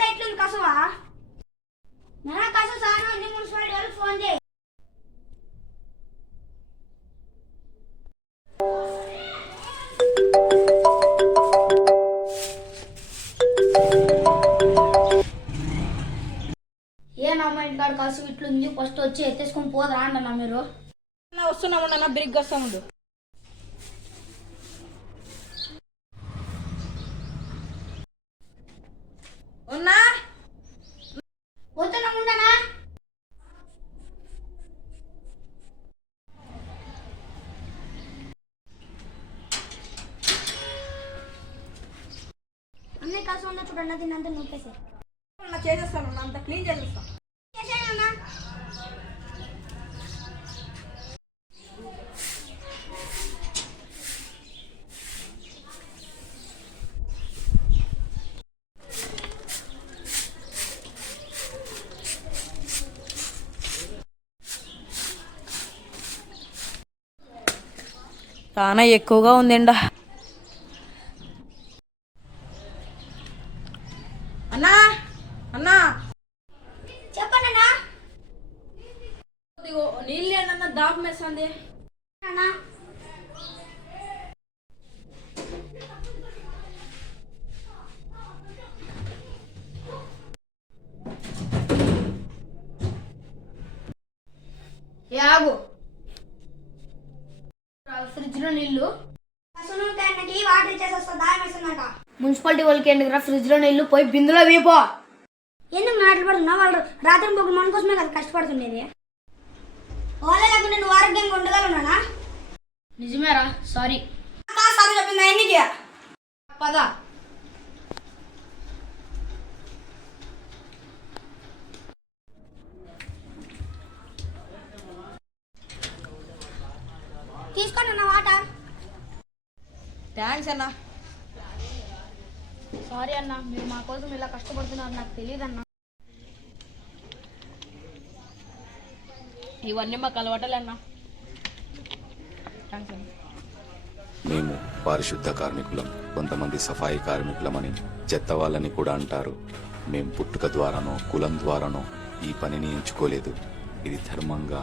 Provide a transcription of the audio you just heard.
ఏందా ఇట్లుంది కసవా? నా కసవ సానా ఉంది, మున్సిపాలిటీ వాళ్ళకి ఫోన్ చేయి. ఏనమ్మా ఇంటికాడ కసు ఇట్లుంది, ఫస్ట్ వచ్చి ఎత్తేసుకొని పోదరా అంటన్నా మీరు. వస్తున్నామన్నా బిరిగ్గా వస్తా ఉండు. ఉన్నా పోతున్నా ఉండనా? అన్నీ కసు ఉందో చూడండి, తిన్నంత నూపేసే చేసేస్తాను, అంత క్లీన్ చేసేస్తాను. చేసేయన్నా. చాలా ఎక్కువగా ఉంది ఎండ. అన్నా అన్నా చెప్పండి అన్నా. నీళ్ళు ఏంటన్నా దాపం వేస్తుంది. అన్నా ఆగు. ఫ్రిడ్జ్ లో నీళ్లు వాటర్ ఇచ్చేసి వస్తా, దాయం వేస్తుందంట. మున్సిపాలిటీ వాళ్ళకి ఎందుకురా ఫ్రిడ్జ్ లో నీళ్లు, పోయి బిందులో వీపో. ఎందుకు నాటలు పడుతున్నా? వాళ్ళు రాత్రి పొగ్గు మన కోసమే కదా కష్టపడుతుండేది. వాళ్ళే లేకుండా నువ్వు ఆరోగ్యంగా ఉండగలనా? నిజమేరా, సారీ. సారీ చెప్పింది ఆయనకి. పద. తీసుకోండి అన్న వాటర్. థ్యాంక్స్ అన్నా. సారీ అన్న, మీరు మా కోసం ఇలా కష్టపడుతున్నారు నాకు తెలియదు అన్న. ఇవన్నీ మాకు అలవాటలే అన్నా. థ్యాంక్స్ అన్న. మేము పారిశుద్ధ కార్మికులం, కొంతమంది సఫాయి కార్మికులమని చెత్త వాళ్ళని కూడా అంటారు. మేం పుట్టుక ద్వారానో కులం ద్వారానో ఈ పనిని ఎంచుకోలేదు. ఇది ధర్మంగా